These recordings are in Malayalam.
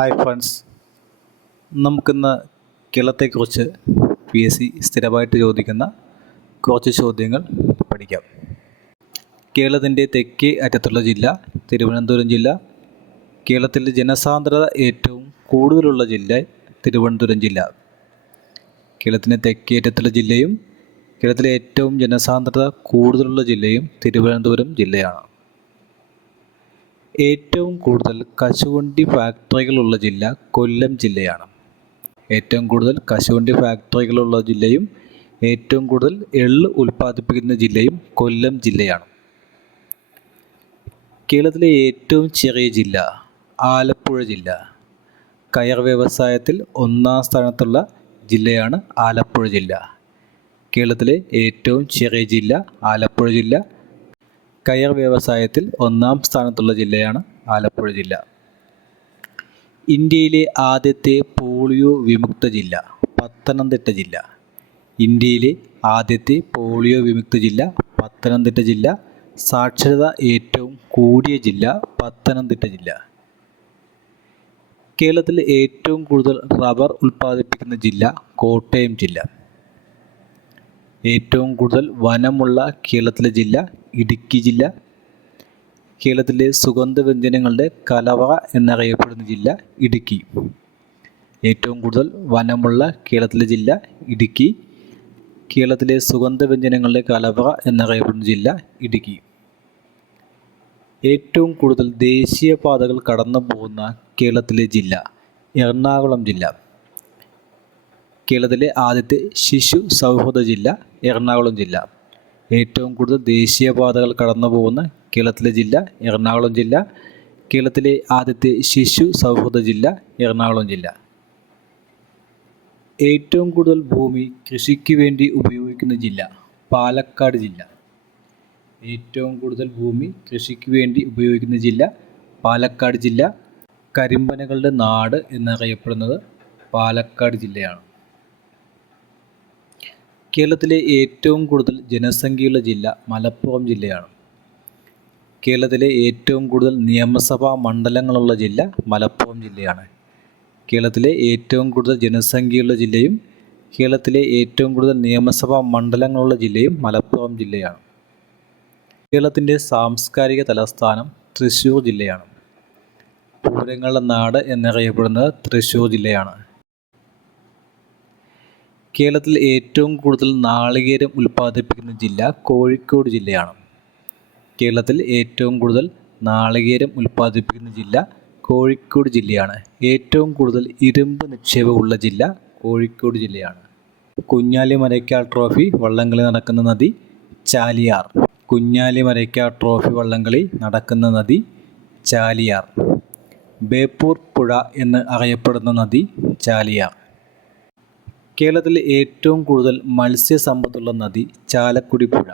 ഹായ് ഫ്രണ്ട്സ്, നമുക്കിന്ന് കേരളത്തെക്കുറിച്ച് PSC സ്ഥിരമായിട്ട് ചോദിക്കുന്ന കുറച്ച് ചോദ്യങ്ങൾ പഠിക്കാം. കേരളത്തിൻ്റെ തെക്കേ അറ്റത്തുള്ള ജില്ല തിരുവനന്തപുരം ജില്ല. കേരളത്തിലെ ജനസാന്ദ്രത ഏറ്റവും കൂടുതലുള്ള ജില്ല തിരുവനന്തപുരം ജില്ല. കേരളത്തിൻ്റെ തെക്കേ അറ്റത്തുള്ള ജില്ലയും കേരളത്തിലെ ഏറ്റവും ജനസാന്ദ്രത കൂടുതലുള്ള ജില്ലയും തിരുവനന്തപുരം ജില്ലയാണ്. ഏറ്റവും കൂടുതൽ കശുവണ്ടി ഫാക്ടറികളുള്ള ജില്ല കൊല്ലം ജില്ലയാണ്. ഏറ്റവും കൂടുതൽ കശുവണ്ടി ഫാക്ടറികളുള്ള ജില്ലയും ഏറ്റവും കൂടുതൽ എള്ള് ഉൽപ്പാദിപ്പിക്കുന്ന ജില്ലയും കൊല്ലം ജില്ലയാണ്. കേരളത്തിലെ ഏറ്റവും ചെറിയ ജില്ല ആലപ്പുഴ ജില്ല. കയർ വ്യവസായത്തിൽ ഒന്നാം സ്ഥാനത്തുള്ള ജില്ലയാണ് ആലപ്പുഴ ജില്ല. കേരളത്തിലെ ഏറ്റവും ചെറിയ ജില്ല ആലപ്പുഴ ജില്ല. കയർ വ്യവസായത്തിൽ ഒന്നാം സ്ഥാനത്തുള്ള ജില്ലയാണ് ആലപ്പുഴ ജില്ല. ഇന്ത്യയിലെ ആദ്യത്തെ പോളിയോ വിമുക്ത ജില്ല പത്തനംതിട്ട ജില്ല. ഇന്ത്യയിലെ ആദ്യത്തെ പോളിയോ വിമുക്ത ജില്ല പത്തനംതിട്ട ജില്ല. സാക്ഷരത ഏറ്റവും കൂടിയ ജില്ല പത്തനംതിട്ട ജില്ല. കേരളത്തിൽ ഏറ്റവും കൂടുതൽ റബ്ബർ ഉൽപ്പാദിപ്പിക്കുന്ന ജില്ല കോട്ടയം ജില്ല. ഏറ്റവും കൂടുതൽ വനമുള്ള കേരളത്തിലെ ജില്ല ഇടുക്കി ജില്ല. കേരളത്തിലെ സുഗന്ധവ്യഞ്ജനങ്ങളുടെ കലവറ എന്നറിയപ്പെടുന്ന ജില്ല ഇടുക്കി. ഏറ്റവും കൂടുതൽ വനമുള്ള കേരളത്തിലെ ജില്ല ഇടുക്കി. കേരളത്തിലെ സുഗന്ധവ്യഞ്ജനങ്ങളുടെ കലവറ എന്നറിയപ്പെടുന്ന ജില്ല ഇടുക്കി. ഏറ്റവും കൂടുതൽ ദേശീയപാതകൾ കടന്നു പോകുന്ന കേരളത്തിലെ ജില്ല എറണാകുളം ജില്ല. കേരളത്തിലെ ആദ്യത്തെ ശിശു സൗഹൃദ ജില്ല എറണാകുളം ജില്ല. ഏറ്റവും കൂടുതൽ ദേശീയപാതകൾ കടന്നു പോകുന്ന കേരളത്തിലെ ജില്ല എറണാകുളം ജില്ല. കേരളത്തിലെ ആദ്യത്തെ ശിശു സൗഹൃദ ജില്ല എറണാകുളം ജില്ല. ഏറ്റവും കൂടുതൽ ഭൂമി കൃഷിക്ക് വേണ്ടി ഉപയോഗിക്കുന്ന ജില്ല പാലക്കാട് ജില്ല. ഏറ്റവും കൂടുതൽ ഭൂമി കൃഷിക്ക് വേണ്ടി ഉപയോഗിക്കുന്ന ജില്ല പാലക്കാട് ജില്ല. കരിമ്പനകളുടെ നാട് എന്നറിയപ്പെടുന്നത് പാലക്കാട് ജില്ലയാണ്. കേരളത്തിലെ ഏറ്റവും കൂടുതൽ ജനസംഖ്യയുള്ള ജില്ല മലപ്പുറം ജില്ലയാണ്. കേരളത്തിലെ ഏറ്റവും കൂടുതൽ നിയമസഭാ മണ്ഡലങ്ങളുള്ള ജില്ല മലപ്പുറം ജില്ലയാണ്. കേരളത്തിലെ ഏറ്റവും കൂടുതൽ ജനസംഖ്യയുള്ള ജില്ലയും കേരളത്തിലെ ഏറ്റവും കൂടുതൽ നിയമസഭാ മണ്ഡലങ്ങളുള്ള ജില്ലയും മലപ്പുറം ജില്ലയാണ്. കേരളത്തിൻ്റെ സാംസ്കാരിക തലസ്ഥാനം തൃശ്ശൂർ ജില്ലയാണ്. പൂരങ്ങളുടെ നാട് എന്നറിയപ്പെടുന്നത് തൃശ്ശൂർ ജില്ലയാണ്. കേരളത്തിൽ ഏറ്റവും കൂടുതൽ നാളികേരം ഉൽപ്പാദിപ്പിക്കുന്ന ജില്ല കോഴിക്കോട് ജില്ലയാണ്. കേരളത്തിൽ ഏറ്റവും കൂടുതൽ നാളികേരം ഉൽപ്പാദിപ്പിക്കുന്ന ജില്ല കോഴിക്കോട് ജില്ലയാണ്. ഏറ്റവും കൂടുതൽ ഇരുമ്പ് നിക്ഷേപമുള്ള ജില്ല കോഴിക്കോട് ജില്ലയാണ്. കുഞ്ഞാലി മരയ്ക്കാർ ട്രോഫി വള്ളംകളി നടക്കുന്ന നദി ചാലിയാർ. കുഞ്ഞാലി മരയ്ക്കാർ ട്രോഫി വള്ളംകളി നടക്കുന്ന നദി ചാലിയാർ. ബേപ്പൂർ പുഴ എന്ന് അറിയപ്പെടുന്ന നദി ചാലിയാർ. കേരളത്തിൽ ഏറ്റവും കൂടുതൽ മത്സ്യസമ്പത്തുള്ള നദി ചാലക്കുടി പുഴ.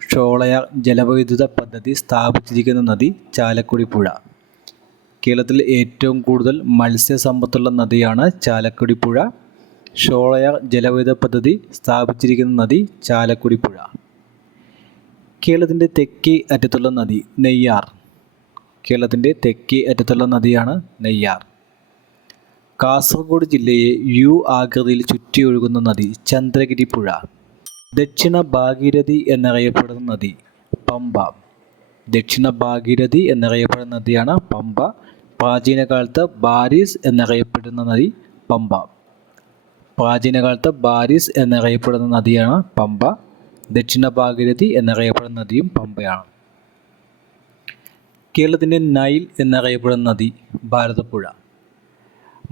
ഷോളയാർ ജലവൈദ്യുത പദ്ധതി സ്ഥാപിച്ചിരിക്കുന്ന നദി ചാലക്കുടി പുഴ. കേരളത്തിൽ ഏറ്റവും കൂടുതൽ മത്സ്യസമ്പത്തുള്ള നദിയാണ് ചാലക്കുടി പുഴ. ഷോളയാർ ജലവൈദ്യുത പദ്ധതി സ്ഥാപിച്ചിരിക്കുന്ന നദി ചാലക്കുടി പുഴ. കേരളത്തിൻ്റെ തെക്കേ അറ്റത്തുള്ള നദി നെയ്യാർ. കേരളത്തിൻ്റെ തെക്കേ അറ്റത്തുള്ള നദിയാണ് നെയ്യാർ. കാസർഗോഡ് ജില്ലയെ യു ആകൃതിയിൽ ചുറ്റിയൊഴുകുന്ന നദി ചന്ദ്രഗിരി പുഴ. ദക്ഷിണ ഭാഗീരഥി എന്നറിയപ്പെടുന്ന നദി പമ്പ. ദക്ഷിണ ഭാഗീരഥി എന്നറിയപ്പെടുന്ന നദിയാണ് പമ്പ. പ്രാചീനകാലത്ത് ബാരിസ് എന്നറിയപ്പെടുന്ന നദി പമ്പ. പ്രാചീനകാലത്ത് ബാരിസ് എന്നറിയപ്പെടുന്ന നദിയാണ് പമ്പ. ദക്ഷിണ ഭാഗീരഥി എന്നറിയപ്പെടുന്ന നദിയും പമ്പയാണ്. കേരളത്തിൻ്റെ നൈൽ എന്നറിയപ്പെടുന്ന നദി ഭാരതപ്പുഴ.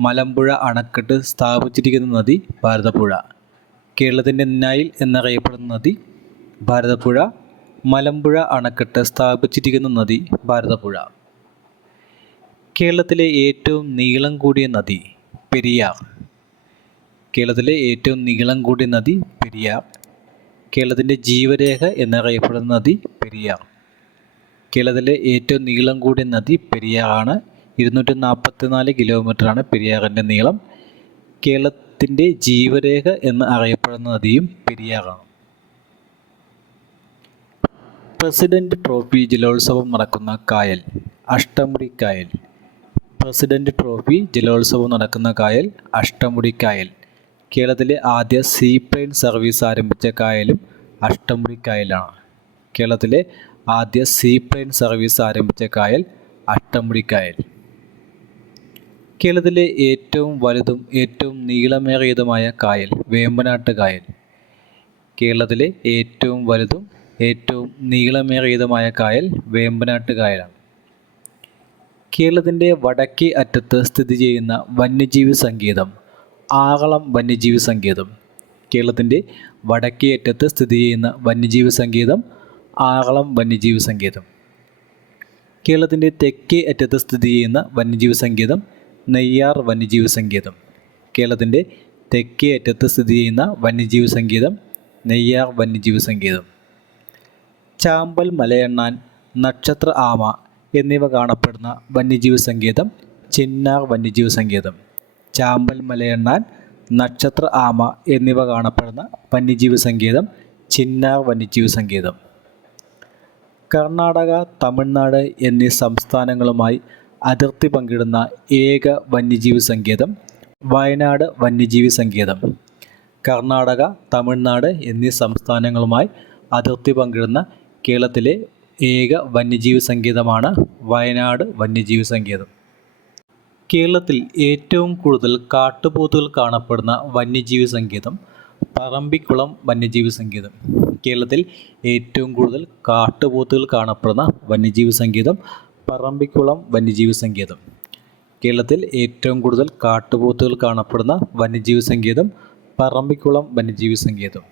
മലമ്പുഴ അണക്കെട്ട് സ്ഥാപിച്ചിരിക്കുന്ന നദി ഭാരതപ്പുഴ. കേരളത്തിൻ്റെ നൈൽ എന്നറിയപ്പെടുന്ന നദി ഭാരതപ്പുഴ. മലമ്പുഴ അണക്കെട്ട് സ്ഥാപിച്ചിരിക്കുന്ന നദി ഭാരതപ്പുഴ. കേരളത്തിലെ ഏറ്റവും നീളം കൂടിയ നദി പെരിയാർ. കേരളത്തിലെ ഏറ്റവും നീളം കൂടിയ നദി പെരിയാർ. കേരളത്തിൻ്റെ ജീവരേഖ എന്നറിയപ്പെടുന്ന നദി പെരിയാർ. കേരളത്തിലെ ഏറ്റവും നീളം കൂടിയ നദി പെരിയാറാണ്. 244 കിലോമീറ്ററാണ് പെരിയാറിൻ്റെ നീളം. കേരളത്തിൻ്റെ ജീവരേഖ എന്ന് അറിയപ്പെടുന്ന നദിയും പെരിയാറാണ്. പ്രസിഡന്റ് ട്രോഫി ജലോത്സവം നടക്കുന്ന കായൽ അഷ്ടമുടി കായൽ. പ്രസിഡന്റ് ട്രോഫി ജലോത്സവം നടക്കുന്ന കായൽ അഷ്ടമുടിക്കായൽ. കേരളത്തിലെ ആദ്യ സീപ്ലെയിൻ സർവീസ് ആരംഭിച്ച കായലും അഷ്ടമുടിക്കായലാണ്. കേരളത്തിലെ ആദ്യ സീപ്ലെയിൻ സർവീസ് ആരംഭിച്ച കായൽ അഷ്ടമുടിക്കായൽ. കേരളത്തിലെ ഏറ്റവും വലുതും ഏറ്റവും നീളമേറിയതുമായ കായൽ വേമ്പനാട്ട് കായൽ. കേരളത്തിലെ ഏറ്റവും വലുതും ഏറ്റവും നീളമേറിയതുമായ കായൽ വേമ്പനാട്ട് കായലാണ്. കേരളത്തിൻ്റെ വടക്കേ അറ്റത്ത് സ്ഥിതി ചെയ്യുന്ന വന്യജീവി സങ്കേതം ആറളം വന്യജീവി സങ്കേതം. കേരളത്തിൻ്റെ വടക്കേ അറ്റത്ത് സ്ഥിതി ചെയ്യുന്ന വന്യജീവി സങ്കേതം ആറളം വന്യജീവി സങ്കേതം. കേരളത്തിൻ്റെ തെക്കേ അറ്റത്ത് സ്ഥിതി ചെയ്യുന്ന വന്യജീവി സങ്കേതം നെയ്യാർ വന്യജീവി സങ്കേതം. കേരളത്തിൻ്റെ തെക്കേ അറ്റത്ത് സ്ഥിതി ചെയ്യുന്ന വന്യജീവി സങ്കേതം നെയ്യാർ വന്യജീവി സങ്കേതം. ചാമ്പൽ മലയണ്ണാൻ, നക്ഷത്ര ആമ എന്നിവ കാണപ്പെടുന്ന വന്യജീവി സങ്കേതം ചിന്നാർ വന്യജീവി സങ്കേതം. ചാമ്പൽ മലയണ്ണാൻ, നക്ഷത്ര ആമ എന്നിവ കാണപ്പെടുന്ന വന്യജീവി സങ്കേതം ചിന്നാർ വന്യജീവി സങ്കേതം. കർണാടക, തമിഴ്നാട് എന്നീ സംസ്ഥാനങ്ങളുമായി അതിർത്തി പങ്കിടുന്ന ഏക വന്യജീവി സങ്കേതം വയനാട് വന്യജീവി സങ്കേതം. കർണാടക, തമിഴ്നാട് എന്നീ സംസ്ഥാനങ്ങളുമായി അതിർത്തി പങ്കിടുന്ന കേരളത്തിലെ ഏക വന്യജീവി സങ്കേതമാണ് വയനാട് വന്യജീവി സങ്കേതം. കേരളത്തിൽ ഏറ്റവും കൂടുതൽ കാട്ടുപോത്തുകൾ കാണപ്പെടുന്ന വന്യജീവി സങ്കേതം പറമ്പിക്കുളം വന്യജീവി സങ്കേതം. കേരളത്തിൽ ഏറ്റവും കൂടുതൽ കാട്ടുപോത്തുകൾ കാണപ്പെടുന്ന വന്യജീവി സങ്കേതം പറമ്പിക്കുളം വന്യജീവി സങ്കേതം. കേരളത്തിൽ ഏറ്റവും കൂടുതൽ കാട്ടുപോത്തുകൾ കാണപ്പെടുന്ന വന്യജീവി സങ്കേതം പറമ്പിക്കുളം വന്യജീവി സങ്കേതം.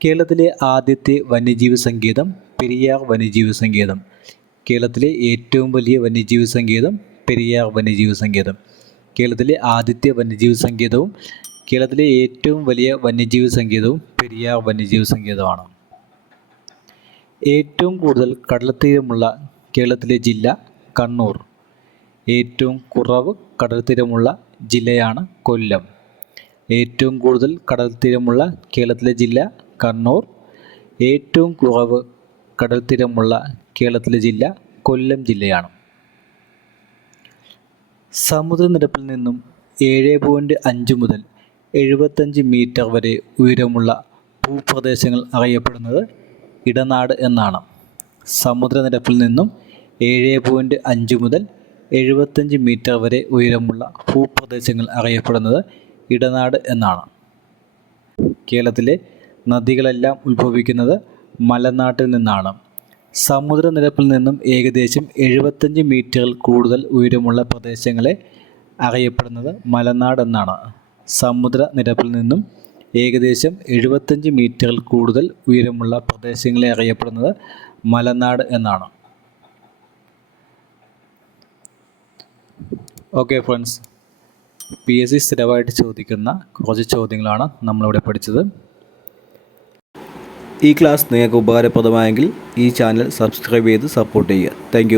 കേരളത്തിലെ ആദ്യത്തെ വന്യജീവി സങ്കേതം പെരിയാർ വന്യജീവി സങ്കേതം. കേരളത്തിലെ ഏറ്റവും വലിയ വന്യജീവി സങ്കേതം പെരിയാർ വന്യജീവി സങ്കേതം. കേരളത്തിലെ ആദ്യത്തെ വന്യജീവി സങ്കേതവും കേരളത്തിലെ ഏറ്റവും വലിയ വന്യജീവി സങ്കേതവും പെരിയാർ വന്യജീവി സങ്കേതമാണ്. ഏറ്റവും കൂടുതൽ കടൽത്തീരമുള്ള കേരളത്തിലെ ജില്ല കണ്ണൂർ. ഏറ്റവും കുറവ് കടൽത്തീരമുള്ള ജില്ലയാണ് കൊല്ലം. ഏറ്റവും കൂടുതൽ കടൽത്തീരമുള്ള കേരളത്തിലെ ജില്ല കണ്ണൂർ. ഏറ്റവും കുറവ് കടൽത്തീരമുള്ള കേരളത്തിലെ ജില്ല കൊല്ലം ജില്ലയാണ്. സമുദ്രനിരപ്പിൽ നിന്നും 7.5 മുതൽ 75 മീറ്റർ വരെ ഉയരമുള്ള ഭൂപ്രദേശങ്ങൾ അറിയപ്പെടുന്നത് ഇടനാട് എന്നാണ്. സമുദ്രനിരപ്പിൽ നിന്നും 7.5 മുതൽ 75 മീറ്റർ വരെ ഉയരമുള്ള ഭൂപ്രദേശങ്ങൾ അറിയപ്പെടുന്നത് ഇടനാട് എന്നാണ്. കേരളത്തിലെ നദികളെല്ലാം ഉത്ഭവിക്കുന്നത് മലനാട്ടിൽ നിന്നാണ്. സമുദ്രനിരപ്പിൽ നിന്നും ഏകദേശം 75 മീറ്ററിൽ കൂടുതൽ ഉയരമുള്ള പ്രദേശങ്ങളെ അറിയപ്പെടുന്നത് മലനാട് എന്നാണ്. സമുദ്രനിരപ്പിൽ നിന്നും ഏകദേശം 75 മീറ്ററിൽ കൂടുതൽ ഉയരമുള്ള പ്രദേശങ്ങളെ അറിയപ്പെടുന്നത് മലനാട് എന്നാണ്. ഓക്കെ ഫ്രണ്ട്സ്, PSC സ്ഥിരമായിട്ട് ചോദിക്കുന്ന കുറച്ച് ചോദ്യങ്ങളാണ് നമ്മളിവിടെ പഠിച്ചത്. ഈ ക്ലാസ് നിങ്ങൾക്ക് ഉപകാരപ്രദമായെങ്കിൽ ഈ ചാനൽ സബ്സ്ക്രൈബ് ചെയ്ത് സപ്പോർട്ട് ചെയ്യുക. താങ്ക്